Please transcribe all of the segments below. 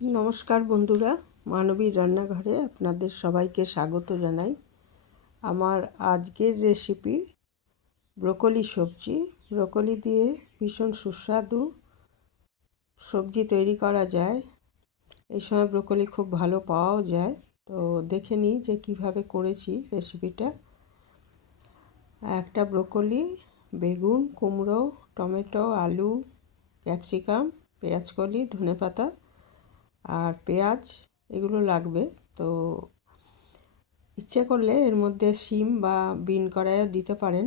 নমস্কার বন্ধুরা, মানবীর রান্নাঘরে আপনাদের সবাইকে স্বাগত জানাই। আমার আজকের রেসিপি ব্রোকলি সবজি। ব্রোকলি দিয়ে ভীষণ সুস্বাদু সবজি তৈরি করা যায়। এই সময় ব্রোকলি খুব ভালো পাওয়াও যায়। তো দেখে নিই যে কিভাবে করেছি রেসিপিটা। একটা ব্রোকলি, বেগুন, কুমড়ো, টমেটো, আলু, ক্যাপসিকাম, পেঁয়াজকলি, ধনেপাতা আর পেঁয়াজ এগুলো লাগবে। তো ইচ্ছে করলে এর মধ্যে শিম বা বিন কড়াইও দিতে পারেন।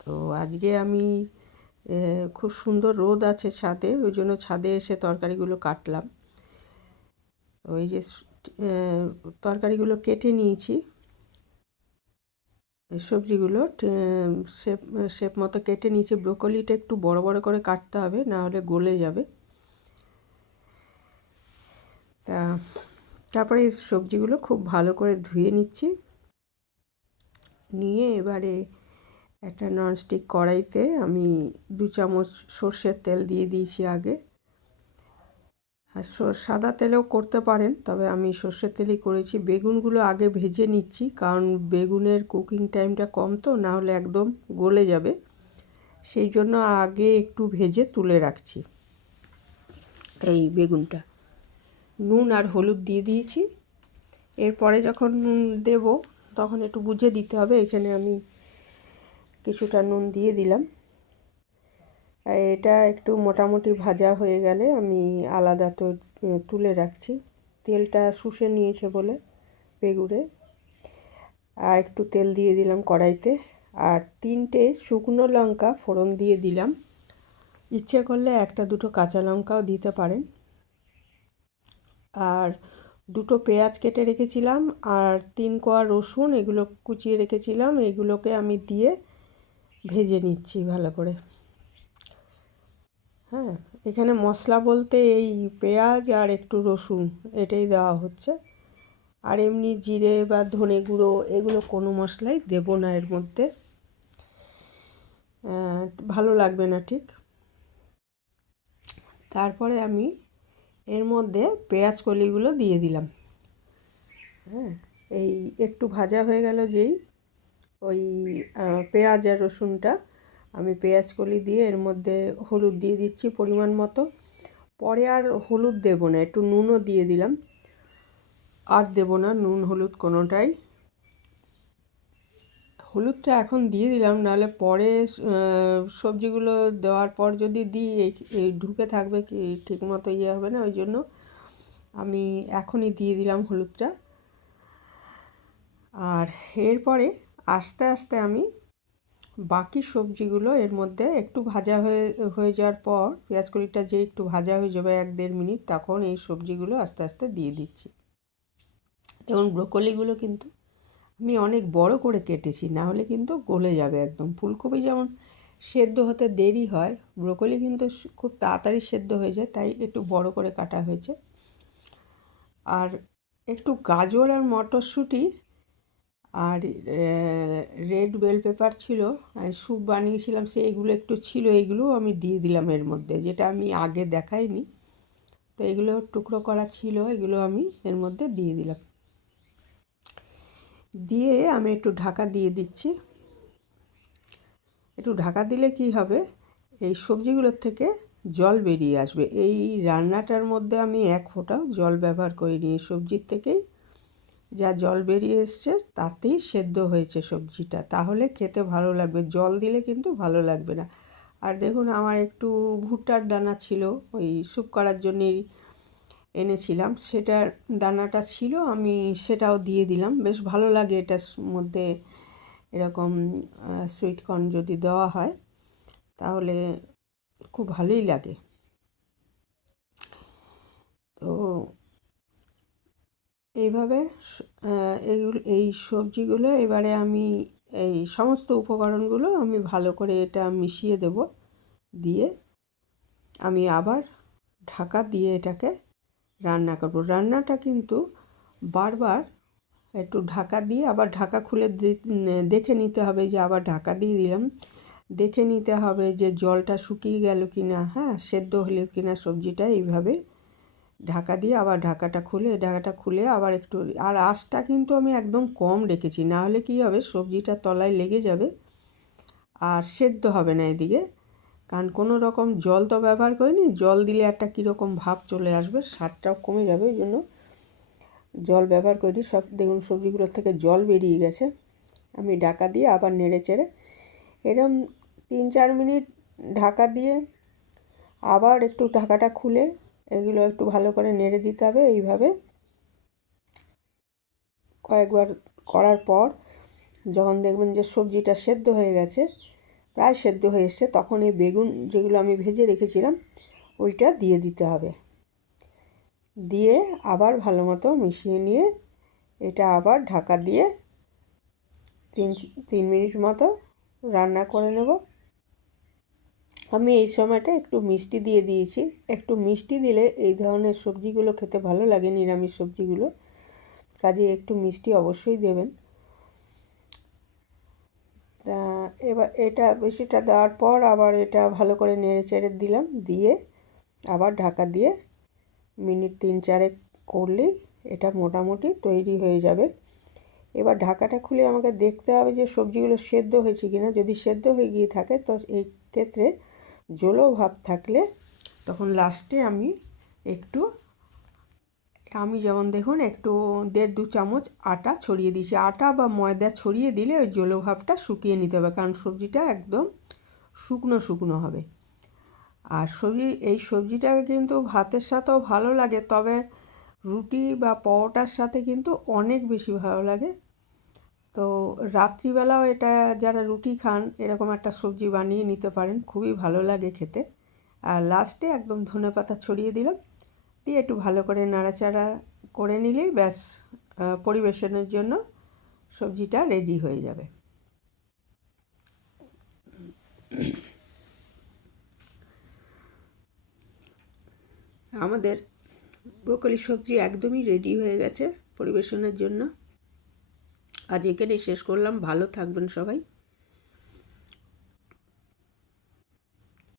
তো আজকে আমি খুব সুন্দর রোদ আছে ছাদে, ওই জন্য ছাদে এসে তরকারিগুলো কাটলাম। ওই যে তরকারিগুলো কেটে নিয়েছি, সবজিগুলো শেপ শেপ মতো কেটে নিয়েছি। ব্রোকলিটা একটু বড় বড় করে কাটতে হবে, না হলে গলে যাবে। তারপরে এই সবজিগুলো খুব ভালো করে ধুয়ে নিচ্ছি। নিয়ে এবারে একটা ননস্টিক কড়াইতে আমি 2 চামচ সর্ষের তেল দিয়ে দিয়েছি আগে। আর সাদা তেলেও করতে পারেন, তবে আমি সর্ষের তেলই করেছি। বেগুনগুলো আগে ভেজে নিচ্ছি, কারণ বেগুনের কুকিং টাইমটা কম, তো না হলে একদম গলে যাবে। সেই জন্য আগে একটু ভেজে তুলে রাখছি এই বেগুনটা। নুন আর হলুদ দিয়ে দিয়েছি। এরপরে যখন নুন দেব তখন একটু বুঝে দিতে হবে। এখানে আমি কিছুটা নুন দিয়ে দিলাম। এটা একটু মোটামুটি ভাজা হয়ে গেলে আমি আলাদা তো তুলে রাখছি। তেলটা শুষে নিয়েছে বলে বেগুনে। আর একটু তেল দিয়ে দিলাম কড়াইতে, আর 3টে শুকনো লঙ্কা ফোড়ন দিয়ে দিলাম। ইচ্ছে করলে 1-2 কাঁচা লঙ্কাও দিতে পারেন। আর 2টো পেঁয়াজ কেটে রেখেছিলাম, আর 3 কোয়া রসুন এগুলো কুচিয়ে রেখেছিলাম। এগুলোকে আমি দিয়ে ভেজে নিচ্ছি ভালো করে। হ্যাঁ, এখানে মশলা বলতে এই পেঁয়াজ আর একটু রসুন এটাই দেওয়া হচ্ছে। আর এমনি জিরে বা ধনে গুঁড়ো এগুলো কোনো মশলাই দেব না এর মধ্যে, ভালো লাগবে না ঠিক। তারপরে আমি এর মধ্যে পেঁয়াজ কলিগুলো দিয়ে দিলাম। হ্যাঁ, এই একটু ভাজা হয়ে গেল যেই ওই পেঁয়াজ আর রসুনটা, আমি পেঁয়াজ কলি দিয়ে এর মধ্যে হলুদ দিয়ে দিচ্ছি পরিমাণ মতো। পরে আর হলুদ দেব না, একটু নুনও দিয়ে দিলাম। আর দেব না নুন হলুদ কোনোটাই। হলুদটা এখন দিয়ে দিলাম, নাহলে পরে সবজিগুলো দেওয়ার পর যদি দিই এই ঢুকে থাকবে, কি ঠিক মতো হবে না। ওই জন্য আমি এখনই দিয়ে দিলাম হলুদটা। আর এরপরে আস্তে আস্তে আমি বাকি সবজিগুলো এর মধ্যে একটু ভাজা হয়ে যাওয়ার পর, পেঁয়াজ কলিটা যে একটু ভাজা হয়ে যাবে 1-1.5 মিনিট, তখন এই সবজিগুলো আস্তে আস্তে দিয়ে দিচ্ছি। দেখুন ব্রোকলিগুলো কিন্তু আমি অনেক বড় করে কেটেছি, না হলে কিন্তু গলে যাবে একদম। ফুলকপি যেমন সেদ্ধ হতে দেরি হয়, ব্রোকলি কিন্তু খুব তাড়াতাড়ি সেদ্ধ হয়ে যায়, তাই একটু বড় করে কাটা হয়েছে। আর একটু গাজর আর মটরশুঁটি আর রেড বেল পেপার ছিল, স্যুপ বানিয়েছিলাম, সেইগুলো একটু ছিল, এইগুলোও আমি দিয়ে দিলাম এর মধ্যে, যেটা আমি আগে দেখাইনি। তো এগুলো টুকরো করা ছিল, এগুলো আমি এর মধ্যে দিয়ে দিলাম। দিয়ে আমি একটু ঢাকা দিয়ে দিচ্ছি। একটু ঢাকা দিলে কি হবে, এই সবজিগুলোর থেকে জল বেরিয়ে আসবে। এই রান্নাটার মধ্যে আমি 1 ফোঁটাও জল ব্যবহার করিনি। এই সবজির থেকেই যা জল বেরিয়ে এসছে তাতেই সেদ্ধ হয়েছে সবজিটা, তাহলে খেতে ভালো লাগবে। জল দিলে কিন্তু ভালো লাগবে না। আর দেখুন আমার একটু ভুট্টার দানা ছিল, ওই স্যুপ করার জন্যেই এনেছিলাম, সেটার দানাটা ছিল, আমি সেটাও দিয়ে দিলাম। বেশ ভালো লাগে এটার মধ্যে এরকম সুইট কর্ন যদি দেওয়া হয়, তাহলে খুব ভালোই লাগে। তো এইভাবে এই সবজিগুলো এবারে আমি এই সমস্ত উপকরণগুলো আমি ভালো করে এটা মিশিয়ে দেব। দিয়ে আমি আবার ঢাকা দিয়ে এটাকে রান্না করব। রান্নাটা কিন্তু বারবার একটু ঢাকা দিয়ে আবার ঢাকা খুলে দেখে নিতে হবে যে আবার ঢাকা দিয়ে দিলাম, দেখে নিতে হবে যে জলটা শুকিয়ে গেল কি না, হ্যাঁ, সেদ্ধ হলো কি না সবজিটা। এইভাবে ঢাকা দিয়ে আবার ঢাকাটা খুলে আবার একটু, আর আঁচটা কিন্তু আমি একদম কম রেখেছি, না হলে কী হবে সবজিটা তলায় লেগে যাবে আর সেদ্ধ হবে না এদিকে। কারণ কোনো রকম জল তো ব্যবহার করিনি, জল দিলে একটা কীরকম ভাব চলে আসবে, স্বাদটাও কমে যাবে, ওই জন্য জল ব্যবহার করি। সব দেখুন সবজিগুলোর থেকে জল বেরিয়ে গেছে। আমি ঢাকা দিয়ে আবার নেড়ে চেড়ে এরকম 3-4 মিনিট ঢাকা দিয়ে আবার একটু ঢাকাটা খুলে এগুলো একটু ভালো করে নেড়ে দিতে হবে। এইভাবে কয়েকবার করার পর যখন দেখবেন যে সবজিটা সেদ্ধ হয়ে গেছে, প্রায় সেদ্ধ হয়ে এসছে, তখন এই বেগুন যেগুলো আমি ভেজে রেখেছিলাম ওইটা দিয়ে দিতে হবে। দিয়ে আবার ভালো মতো মিশিয়ে নিয়ে এটা আবার ঢাকা দিয়ে 3 মিনিট মতো রান্না করে নেব। আমি এই সময়টা একটু মিষ্টি দিয়ে দিয়েছি। একটু মিষ্টি দিলে এই ধরনের সবজিগুলো খেতে ভালো লাগে, নিরামিষ সবজিগুলো, কাজে একটু মিষ্টি অবশ্যই দেবেন। তা এবার এটা বেশিটা দেওয়ার পর আবার এটা ভালো করে নেড়ে চেড়ে দিলাম, দিয়ে আবার ঢাকা দিয়ে মিনিট 3-4 করলেই এটা মোটামুটি তৈরি হয়ে যাবে। এবার ঢাকাটা খুলে আমাকে দেখতে হবে যে সবজিগুলো সেদ্ধ হয়েছে কিনা। যদি সেদ্ধ হয়ে গিয়ে থাকে তো এই ক্ষেত্রে জলো ভাব থাকলে তখন লাস্টে আমি যেমন দেখুন একটু 1.5-2 চামচ আটা ছড়িয়ে দিয়েছি। আটা বা ময়দা ছড়িয়ে দিলে ওই জলো ভাবটা শুকিয়ে নিতে হবে, কারণ সবজিটা একদম শুকনো শুকনো হবে। আর এই সবজিটাকে কিন্তু ভাতের সাথেও ভালো লাগে, তবে রুটি বা পরোটার সাথে কিন্তু অনেক বেশি ভালো লাগে। তো রাত্রিবেলাও এটা যারা রুটি খান এরকম একটা সবজি বানিয়ে নিতে পারেন, খুবই ভালো লাগে খেতে। আর লাস্টে একদম ধনেপাতা ছড়িয়ে দিলাম, দিয়ে একটু ভালো করে নাড়াচাড়া করে নিলেই ব্যাস পরিবেশনের জন্য সবজিটা রেডি হয়ে যাবে। আমাদের ব্রোকলি সবজি একদমই রেডি হয়ে গেছে পরিবেশনের জন্য। আজ এখানেই শেষ করলাম। ভালো থাকবেন সবাই।